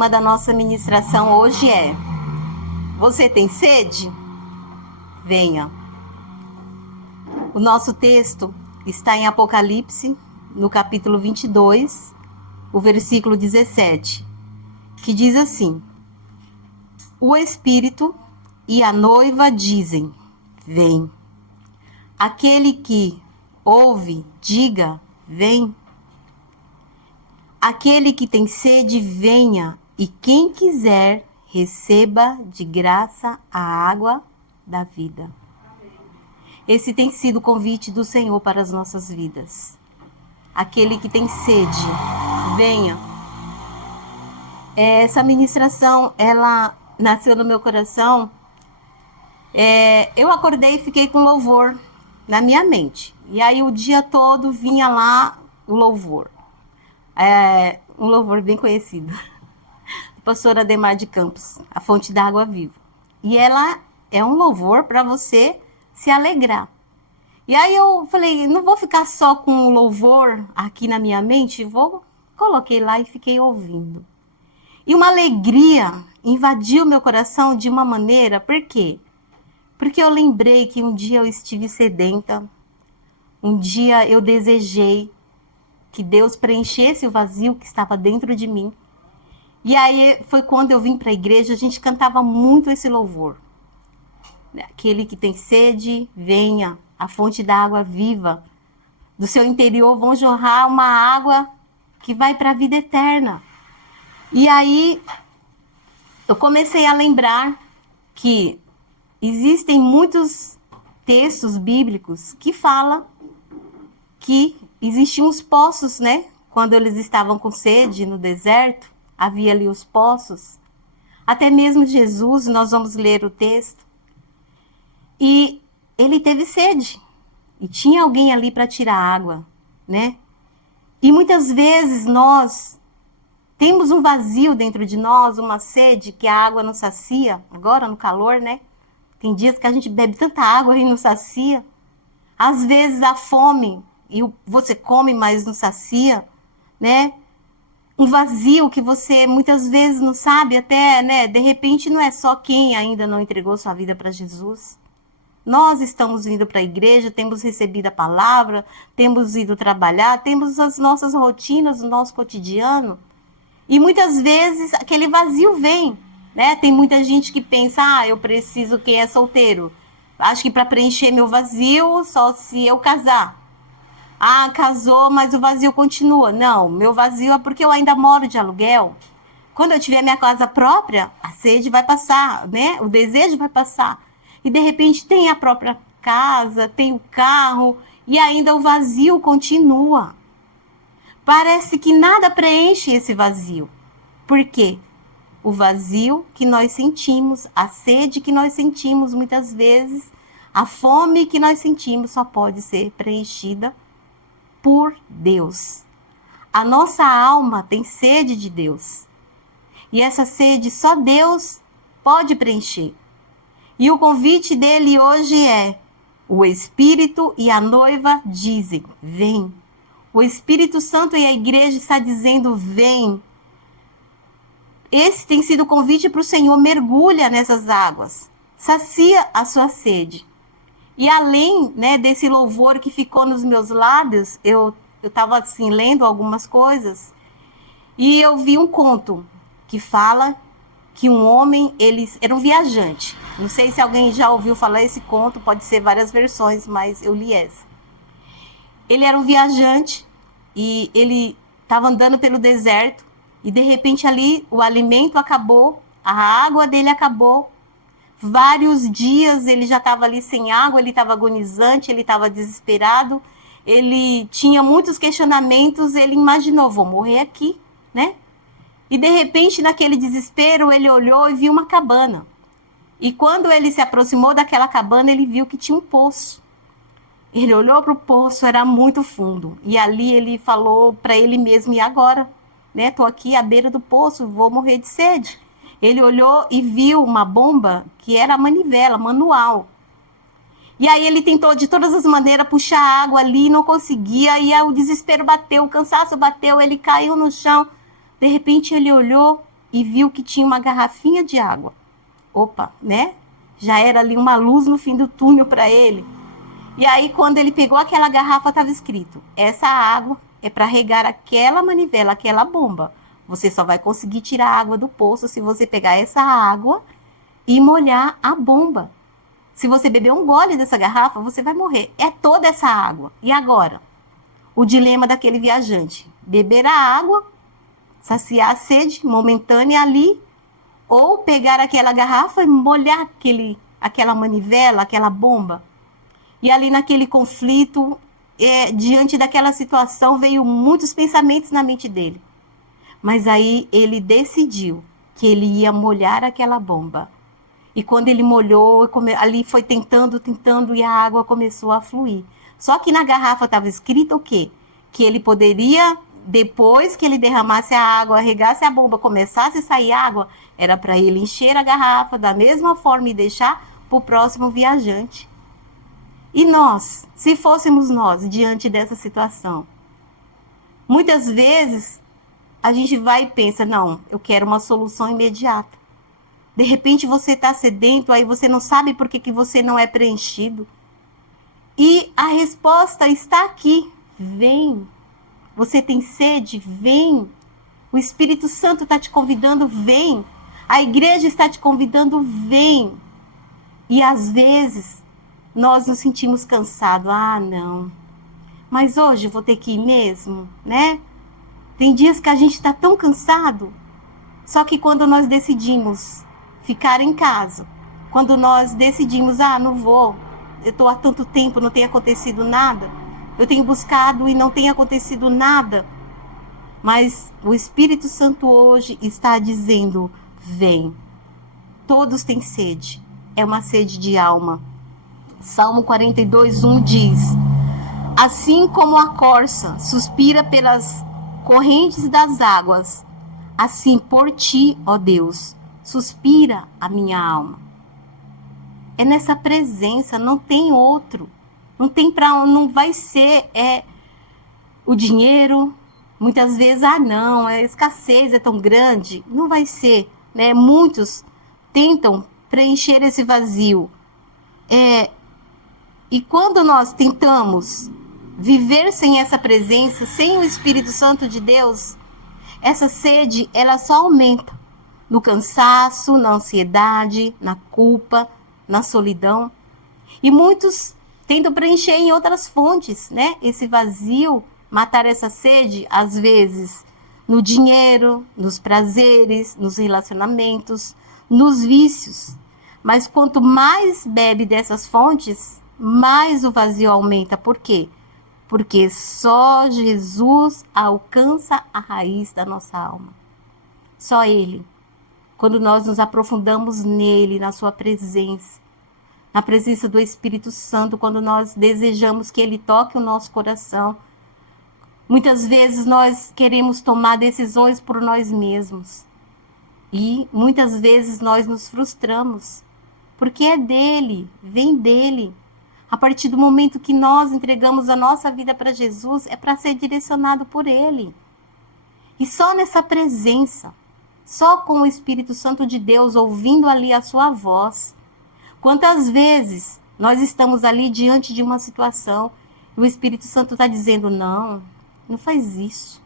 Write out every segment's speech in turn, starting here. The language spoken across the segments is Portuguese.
tema da nossa ministração hoje é: você tem sede? Venha. O nosso texto está em Apocalipse, no capítulo 22, o versículo 17, que diz assim: o Espírito e a noiva dizem: vem. Aquele que ouve, diga: vem. Aquele que tem sede, venha, e quem quiser, receba de graça a água da vida. Esse tem sido o convite do Senhor para as nossas vidas. Aquele que tem sede, venha. Essa ministração, ela nasceu no meu coração. Eu acordei e fiquei com louvor na minha mente. E aí o dia todo vinha lá o louvor. Um louvor bem conhecido. Pastor Ademar de Campos, a fonte da água viva. E ela é um louvor para você se alegrar. E aí eu falei, não vou ficar só com o louvor aqui na minha mente, coloquei lá e fiquei ouvindo. E uma alegria invadiu meu coração de uma maneira, por quê? Porque eu lembrei que um dia eu estive sedenta, um dia eu desejei que Deus preenchesse o vazio que estava dentro de mim. E aí foi quando eu vim para a igreja, a gente cantava muito esse louvor. Aquele que tem sede, venha, a fonte da água viva. Do seu interior vão jorrar uma água que vai para a vida eterna. E aí eu comecei a lembrar que existem muitos textos bíblicos que falam que existiam os poços, né? Quando eles estavam com sede no deserto, havia ali os poços. Até mesmo Jesus, nós vamos ler o texto. E ele teve sede. E tinha alguém ali para tirar água, né? E muitas vezes nós temos um vazio dentro de nós, uma sede que a água não sacia. Agora no calor, né? Tem dias que a gente bebe tanta água e não sacia. Às vezes a fome, e você come, mas não sacia, né? Um vazio que você muitas vezes não sabe até, né? De repente não é só quem ainda não entregou sua vida para Jesus. Nós estamos indo para a igreja, temos recebido a palavra, temos ido trabalhar, temos as nossas rotinas, o nosso cotidiano. E muitas vezes aquele vazio vem, né? Tem muita gente que pensa, eu preciso, quem é solteiro, acho que para preencher meu vazio, só se eu casar. Casou, mas o vazio continua. Não, meu vazio é porque eu ainda moro de aluguel. Quando eu tiver minha casa própria, a sede vai passar, né? O desejo vai passar. E de repente tem a própria casa, tem o carro, e ainda o vazio continua. Parece que nada preenche esse vazio. Por quê? O vazio que nós sentimos, a sede que nós sentimos muitas vezes, a fome que nós sentimos só pode ser preenchida por Deus. A nossa alma tem sede de Deus. E essa sede só Deus pode preencher. E o convite dele hoje é: o Espírito e a noiva dizem, vem. O Espírito Santo e a igreja está dizendo, vem. Esse tem sido o convite para o Senhor: mergulha nessas águas, sacia a sua sede. E além, né, desse louvor que ficou nos meus lábios, eu estava assim, lendo algumas coisas, e eu vi um conto que fala que um homem, ele era um viajante. Não sei se alguém já ouviu falar esse conto, pode ser várias versões, mas eu li essa. Ele era um viajante e ele estava andando pelo deserto e de repente ali o alimento acabou, a água dele acabou. Vários dias ele já estava ali sem água, ele estava agonizante, ele estava desesperado, ele tinha muitos questionamentos, ele imaginou, vou morrer aqui, né? E de repente, naquele desespero, ele olhou e viu uma cabana. E quando ele se aproximou daquela cabana, ele viu que tinha um poço. Ele olhou para o poço, era muito fundo. E ali ele falou para ele mesmo, e agora? Né? Tô aqui à beira do poço, vou morrer de sede. Ele olhou e viu uma bomba que era a manivela, manual. E aí ele tentou de todas as maneiras puxar água ali, não conseguia. E aí o desespero bateu, o cansaço bateu, ele caiu no chão. De repente ele olhou e viu que tinha uma garrafinha de água. Opa, né? Já era ali uma luz no fim do túnel para ele. E aí, quando ele pegou aquela garrafa, estava escrito: essa água é para regar aquela manivela, aquela bomba. Você só vai conseguir tirar a água do poço se você pegar essa água e molhar a bomba. Se você beber um gole dessa garrafa, você vai morrer. É toda essa água. E agora? O dilema daquele viajante: beber a água, saciar a sede momentânea ali, ou pegar aquela garrafa e molhar aquela manivela, aquela bomba. E ali naquele conflito, diante daquela situação, veio muitos pensamentos na mente dele. Mas aí ele decidiu que ele ia molhar aquela bomba. E quando ele molhou, ali foi tentando, e a água começou a fluir. Só que na garrafa estava escrito o quê? Que ele poderia, depois que ele derramasse a água, regasse a bomba, começasse a sair água, era para ele encher a garrafa da mesma forma e deixar para o próximo viajante. E nós, se fôssemos nós diante dessa situação? Muitas vezes a gente vai e pensa: não, eu quero uma solução imediata. De repente você está sedento, aí você não sabe por que você não é preenchido. E a resposta está aqui: vem. Você tem sede? Vem. O Espírito Santo está te convidando? Vem. A igreja está te convidando? Vem. E às vezes nós nos sentimos cansados. Ah, não. Mas hoje eu vou ter que ir mesmo, né? Tem dias que a gente está tão cansado. Só que quando nós decidimos ficar em casa, quando nós decidimos: ah, não vou, eu estou há tanto tempo, não tem acontecido nada, eu tenho buscado e não tem acontecido nada. Mas o Espírito Santo hoje está dizendo: vem. Todos têm sede. É uma sede de alma. Salmo 42:1 diz: assim como a corça suspira pelas correntes das águas, assim por ti, ó Deus, suspira a minha alma. É nessa presença, não tem outro. Não vai ser o dinheiro. Muitas vezes, não, a escassez é tão grande. Não vai ser, né? Muitos tentam preencher esse vazio. E quando nós tentamos viver sem essa presença, sem o Espírito Santo de Deus, essa sede, ela só aumenta. No cansaço, na ansiedade, na culpa, na solidão. E muitos tentam preencher em outras fontes, né? Esse vazio, matar essa sede, às vezes, no dinheiro, nos prazeres, nos relacionamentos, nos vícios. Mas quanto mais bebe dessas fontes, mais o vazio aumenta. Por quê? Porque só Jesus alcança a raiz da nossa alma. Só Ele. Quando nós nos aprofundamos nele, na sua presença, na presença do Espírito Santo, quando nós desejamos que ele toque o nosso coração. Muitas vezes nós queremos tomar decisões por nós mesmos. E muitas vezes nós nos frustramos, porque é dele, vem dele. A partir do momento que nós entregamos a nossa vida para Jesus, é para ser direcionado por ele. E só nessa presença, só com o Espírito Santo de Deus, ouvindo ali a sua voz. Quantas vezes nós estamos ali diante de uma situação e o Espírito Santo está dizendo: não, não faz isso.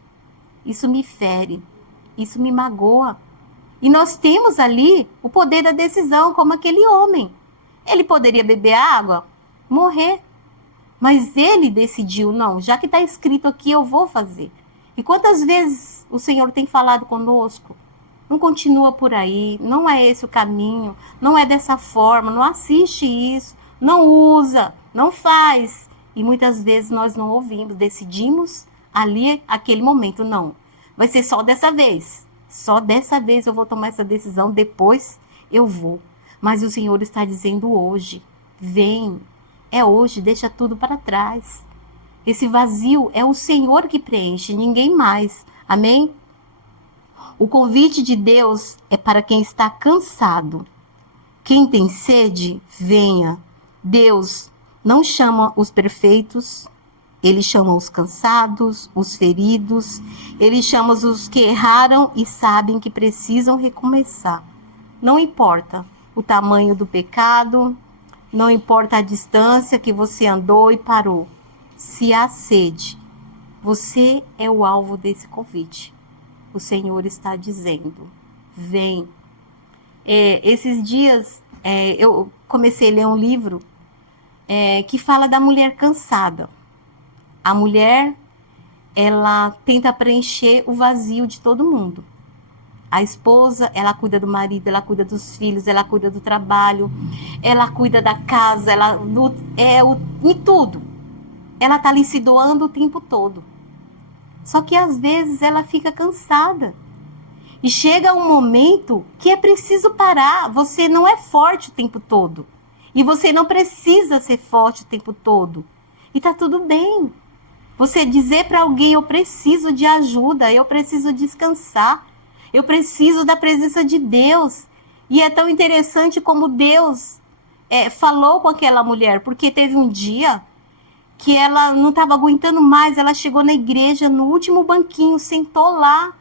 Isso me fere, isso me magoa. E nós temos ali o poder da decisão, como aquele homem. Ele poderia beber água, morrer. Mas ele decidiu: não, já que está escrito aqui, eu vou fazer. E quantas vezes o Senhor tem falado conosco? Não continua por aí, não é esse o caminho, não é dessa forma, não assiste isso, não usa, não faz. E muitas vezes nós não ouvimos, decidimos ali, aquele momento: não, vai ser só dessa vez eu vou tomar essa decisão, depois eu vou. Mas o Senhor está dizendo hoje: vem, é hoje, deixa tudo para trás. Esse vazio é o Senhor que preenche, ninguém mais. Amém? O convite de Deus é para quem está cansado. Quem tem sede, venha. Deus não chama os perfeitos, Ele chama os cansados, os feridos, ele chama os que erraram e sabem que precisam recomeçar. Não importa o tamanho do pecado, não importa a distância que você andou e parou. Se há sede, você é o alvo desse convite. O Senhor está dizendo, vem. Esses dias eu comecei a ler um livro que fala da mulher cansada. A mulher, ela tenta preencher o vazio de todo mundo. A esposa, ela cuida do marido, ela cuida dos filhos, ela cuida do trabalho, ela cuida da casa, em tudo. Ela está ali se doando o tempo todo. Só que às vezes ela fica cansada. E chega um momento que é preciso parar. Você não é forte o tempo todo. E você não precisa ser forte o tempo todo. E tá tudo bem. Você dizer para alguém, eu preciso de ajuda, eu preciso descansar, eu preciso da presença de Deus. E é tão interessante como Deus falou com aquela mulher, porque teve um dia que ela não estava aguentando mais, ela chegou na igreja, no último banquinho, sentou lá,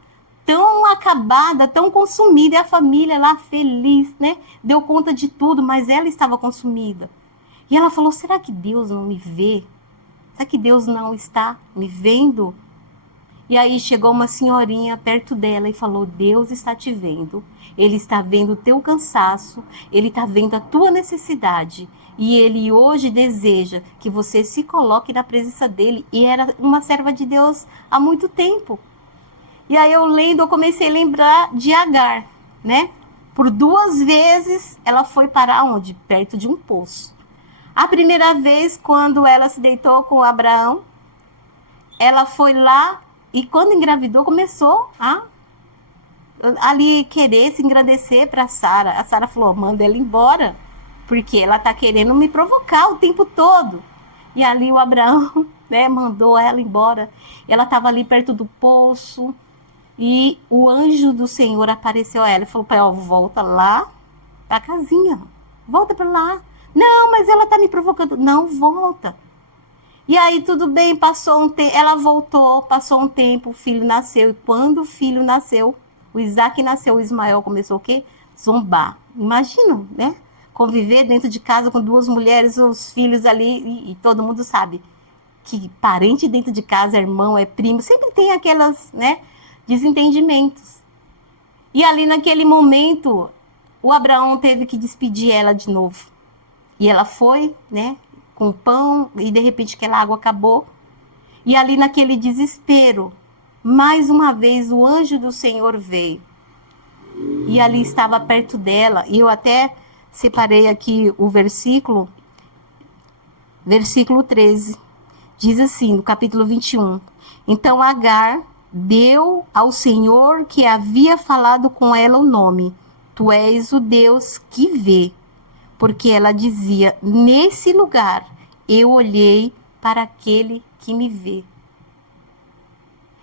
tão acabada, tão consumida, e a família lá feliz, né? Deu conta de tudo, mas ela estava consumida. E ela falou, será que Deus não me vê? Será que Deus não está me vendo? E aí chegou uma senhorinha perto dela e falou, Deus está te vendo. Ele está vendo o teu cansaço, ele está vendo a tua necessidade. E ele hoje deseja que você se coloque na presença dele. E era uma serva de Deus há muito tempo. E aí eu comecei a lembrar de Agar, né? Por 2 vezes ela foi parar onde? Perto de um poço. A primeira vez, quando ela se deitou com Abraão, ela foi lá e quando engravidou, começou a ali querer se engrandecer para Sara. A Sara falou, manda ela embora, porque ela está querendo me provocar o tempo todo. E ali o Abraão, né, mandou ela embora. Ela estava ali perto do poço e o anjo do Senhor apareceu a ela e falou para ela, volta lá para a casinha, volta para lá. Não, mas ela está me provocando. Não, volta. E aí tudo bem, passou um tempo, ela voltou, passou um tempo, o filho nasceu. E quando o filho nasceu, o Isaac nasceu, o Ismael começou o quê? Zombar. Imagina, né? Conviver dentro de casa com 2 mulheres, os filhos ali, e todo mundo sabe que parente dentro de casa é irmão, é primo, sempre tem aquelas, né, desentendimentos. E ali naquele momento, o Abraão teve que despedir ela de novo. E ela foi, né, com pão, e de repente aquela água acabou. E ali naquele desespero, mais uma vez o anjo do Senhor veio. E ali estava perto dela, e eu até separei aqui o versículo 13. Diz assim, no capítulo 21. Então Agar deu ao Senhor que havia falado com ela o nome. Tu és o Deus que vê. Porque ela dizia, nesse lugar eu olhei para aquele que me vê.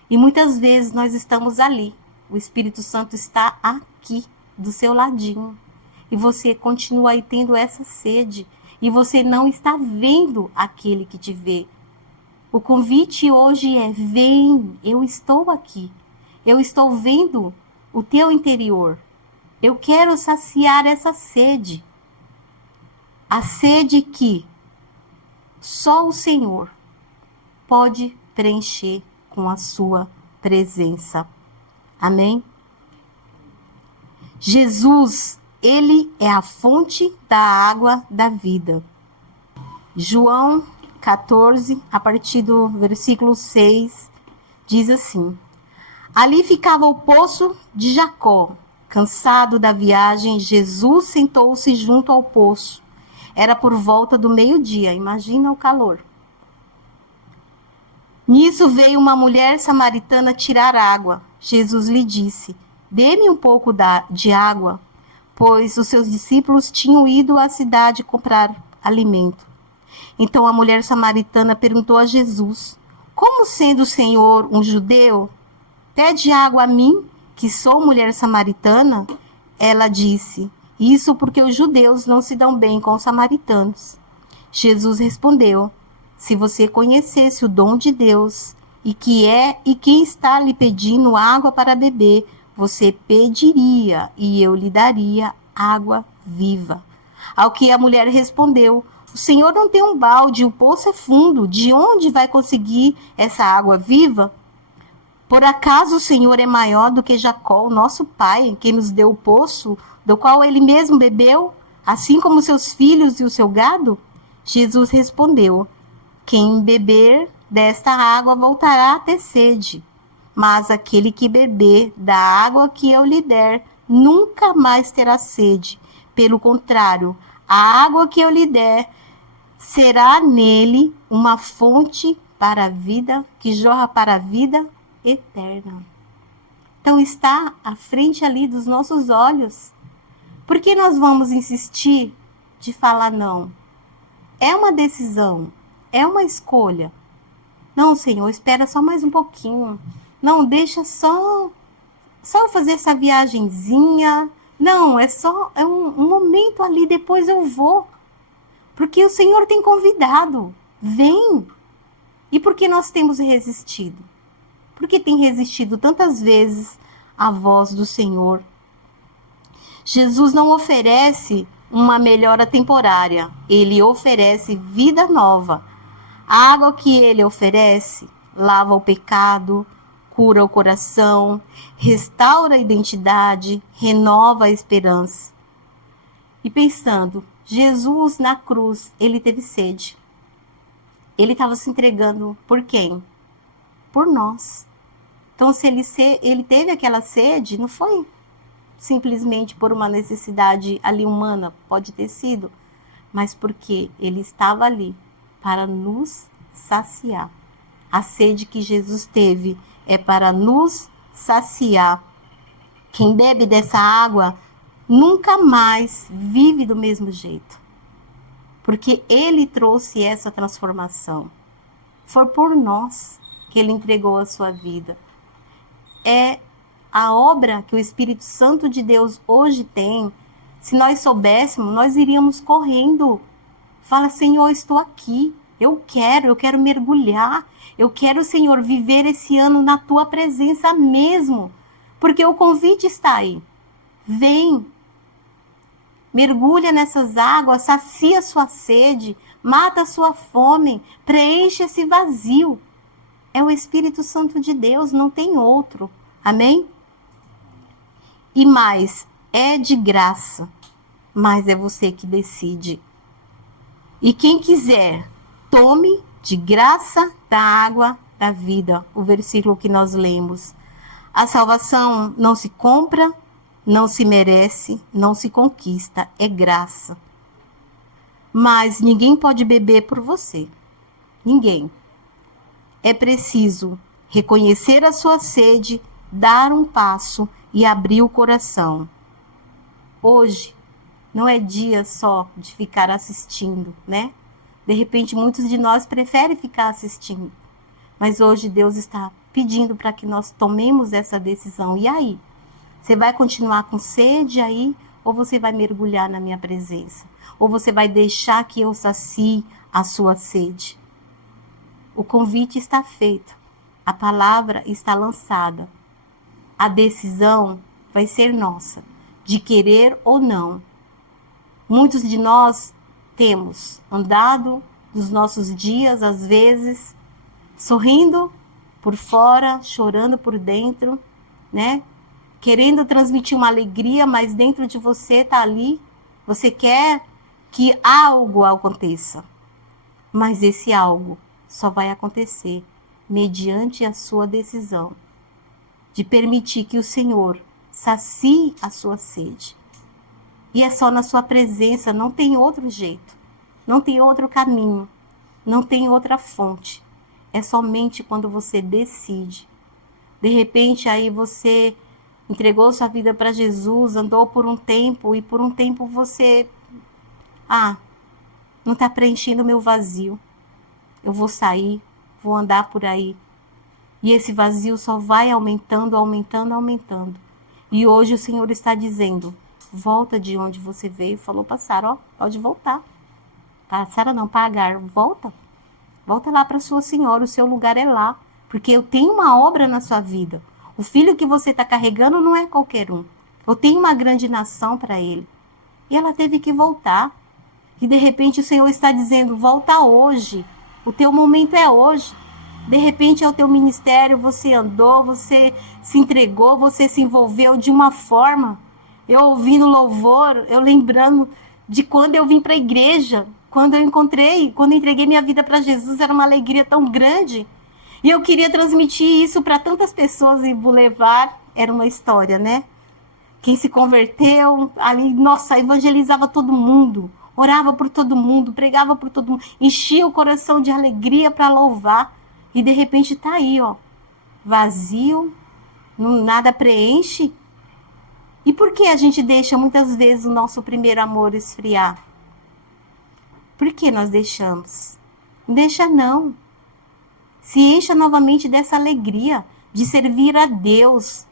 E muitas vezes nós estamos ali. O Espírito Santo está aqui, do seu ladinho. E você continua aí tendo essa sede. E você não está vendo aquele que te vê. O convite hoje é, vem, eu estou aqui. Eu estou vendo o teu interior. Eu quero saciar essa sede. A sede que só o Senhor pode preencher com a sua presença. Amém? Jesus, ele é a fonte da água da vida. João 14, a partir do versículo 6, diz assim: ali ficava o poço de Jacó. Cansado da viagem, Jesus sentou-se junto ao poço. Era por volta do meio-dia, imagina o calor. Nisso veio uma mulher samaritana tirar água. Jesus lhe disse: dê-me um pouco de água, pois os seus discípulos tinham ido à cidade comprar alimento. Então a mulher samaritana perguntou a Jesus: como sendo o Senhor um judeu, pede água a mim, que sou mulher samaritana? Ela disse: isso porque os judeus não se dão bem com os samaritanos. Jesus respondeu: Se você conhecesse o dom de Deus e quem está lhe pedindo água para beber, você pediria e eu lhe daria água viva. Ao que a mulher respondeu: o Senhor não tem um balde, o poço é fundo, de onde vai conseguir essa água viva? Por acaso o Senhor é maior do que Jacó, nosso pai, que nos deu o poço, do qual ele mesmo bebeu, assim como seus filhos e o seu gado? Jesus respondeu: quem beber desta água voltará a ter sede, mas aquele que beber da água que eu lhe der nunca mais terá sede. Pelo contrário, a água que eu lhe der será nele uma fonte para a vida, que jorra para a vida eterna. Então está à frente ali dos nossos olhos. Por que nós vamos insistir de falar não? É uma decisão, é uma escolha. Não, Senhor, espera só mais um pouquinho. Não, deixa só fazer essa viagenzinha. Não, é um momento ali, depois eu vou. Porque o Senhor tem convidado. Vem. E por que nós temos resistido? Porque tem resistido tantas vezes à voz do Senhor. Jesus não oferece uma melhora temporária. Ele oferece vida nova. A água que ele oferece lava o pecado, cura o coração, restaura a identidade, renova a esperança. E pensando, Jesus na cruz, ele teve sede. Ele estava se entregando por quem? Por nós. Então, se ele teve aquela sede, não foi simplesmente por uma necessidade ali humana, pode ter sido, mas porque ele estava ali para nos saciar. A sede que Jesus teve é para nos saciar. Quem bebe dessa água nunca mais vive do mesmo jeito, porque ele trouxe essa transformação. Foi por nós que ele entregou a sua vida. É a obra que o Espírito Santo de Deus hoje tem. Se nós soubéssemos, nós iríamos correndo. Fala, Senhor, estou aqui. Eu quero mergulhar. Eu quero, Senhor, viver esse ano na tua presença mesmo. Porque o convite está aí. Vem. Mergulha nessas águas, sacia sua sede, mata a sua fome, preenche esse vazio. É o Espírito Santo de Deus, não tem outro. Amém? E mais, é de graça, mas é você que decide. E quem quiser, tome de graça da água da vida, o versículo que nós lemos. A salvação não se compra, não se merece, não se conquista, é graça. Mas ninguém pode beber por você. Ninguém. É preciso reconhecer a sua sede, dar um passo e abrir o coração. Hoje não é dia só de ficar assistindo, né? De repente, muitos de nós preferem ficar assistindo. Mas hoje Deus está pedindo para que nós tomemos essa decisão. E aí? Você vai continuar com sede aí? Ou você vai mergulhar na minha presença? Ou você vai deixar que eu sacie a sua sede? O convite está feito. A palavra está lançada. A decisão vai ser nossa, de querer ou não. Muitos de nós temos andado nos nossos dias, às vezes, sorrindo por fora, chorando por dentro, né? Querendo transmitir uma alegria, mas dentro de você está ali. Você quer que algo aconteça. Mas esse algo só vai acontecer mediante a sua decisão de permitir que o Senhor sacie a sua sede. E é só na sua presença, não tem outro jeito, não tem outro caminho, não tem outra fonte. É somente quando você decide. De repente aí você entregou sua vida para Jesus, andou por um tempo e por um tempo você, não está preenchendo o meu vazio. Eu vou sair, vou andar por aí. E esse vazio só vai aumentando, aumentando, aumentando. E hoje o Senhor está dizendo, volta de onde você veio. Falou para Sara, pode voltar. Para Sara não, para Agar, volta. Volta lá para sua senhora, o seu lugar é lá. Porque eu tenho uma obra na sua vida. O filho que você está carregando não é qualquer um. Eu tenho uma grande nação para ele. E ela teve que voltar. E de repente o Senhor está dizendo, volta hoje. O teu momento é hoje. De repente é o teu ministério, você andou, você se entregou, você se envolveu de uma forma. Eu ouvindo louvor, eu lembrando de quando eu vim para a igreja, quando eu entreguei minha vida para Jesus, era uma alegria tão grande. E eu queria transmitir isso para tantas pessoas em Boulevard, era uma história, né? Quem se converteu, ali, nossa, evangelizava todo mundo, orava por todo mundo, pregava por todo mundo, enchia o coração de alegria para louvar. E de repente tá aí, ó, vazio, nada preenche. E por que a gente deixa muitas vezes o nosso primeiro amor esfriar? Por que nós deixamos? Não deixa não. Se encha novamente dessa alegria de servir a Deus,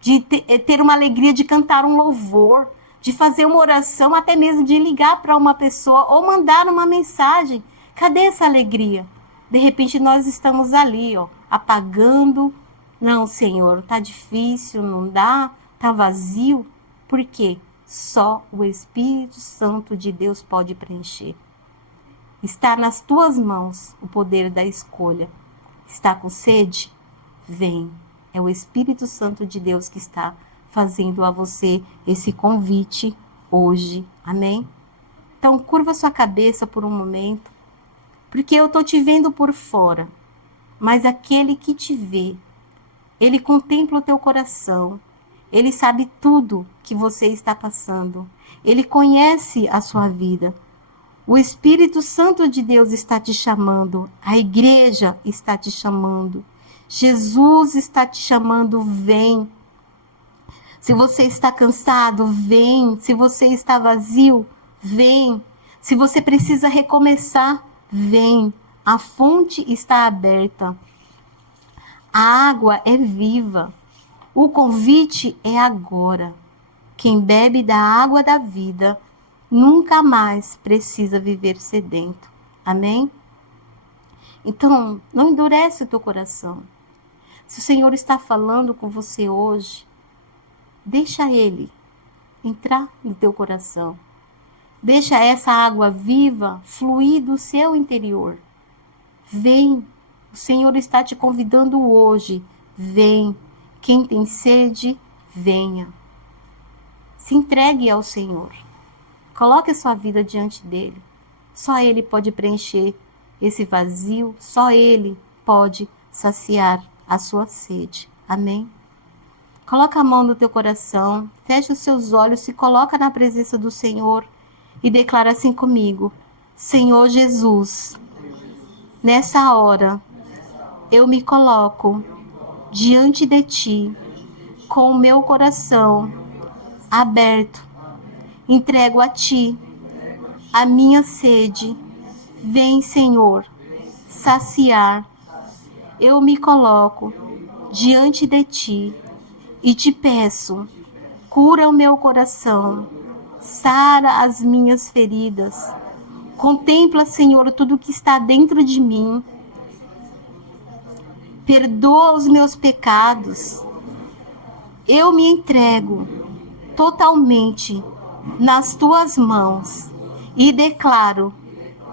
de ter uma alegria de cantar um louvor, de fazer uma oração, até mesmo de ligar para uma pessoa ou mandar uma mensagem. Cadê essa alegria? De repente nós estamos ali, ó, apagando. Não, Senhor, tá difícil, não dá, tá vazio. Por quê? Só o Espírito Santo de Deus pode preencher. Está nas tuas mãos o poder da escolha. Está com sede? Vem. É o Espírito Santo de Deus que está fazendo a você esse convite hoje. Amém? Então, curva sua cabeça por um momento, porque eu estou te vendo por fora, mas aquele que te vê, ele contempla o teu coração, ele sabe tudo que você está passando, ele conhece a sua vida. O Espírito Santo de Deus está te chamando, a igreja está te chamando, Jesus está te chamando, vem. Se você está cansado, vem. Se você está vazio, vem. Se você precisa recomeçar, vem. A fonte está aberta. A água é viva. O convite é agora. Quem bebe da água da vida nunca mais precisa viver sedento. Amém? Então, não endurece o teu coração. Se o Senhor está falando com você hoje, deixa Ele entrar no teu coração. Deixa essa água viva fluir do seu interior. Vem, o Senhor está te convidando hoje. Vem, quem tem sede, venha. Se entregue ao Senhor. Coloque a sua vida diante dEle. Só Ele pode preencher esse vazio, só Ele pode saciar a sua sede. Amém? Coloca a mão no teu coração, fecha os seus olhos, se coloca na presença do Senhor e declara assim comigo: Senhor Jesus, nessa hora eu me coloco diante de Ti com o meu coração aberto, entrego a Ti a minha sede. Vem, Senhor, saciar. Eu me coloco diante de Ti e te peço, cura o meu coração, sara as minhas feridas. Contempla, Senhor, tudo que está dentro de mim. Perdoa os meus pecados. Eu me entrego totalmente nas Tuas mãos e declaro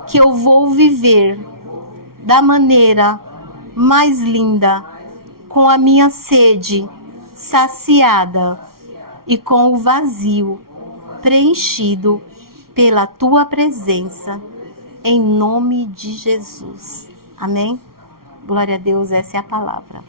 que eu vou viver da maneira mais linda, com a minha sede saciada e com o vazio preenchido pela Tua presença, em nome de Jesus. Amém? Glória a Deus, essa é a palavra.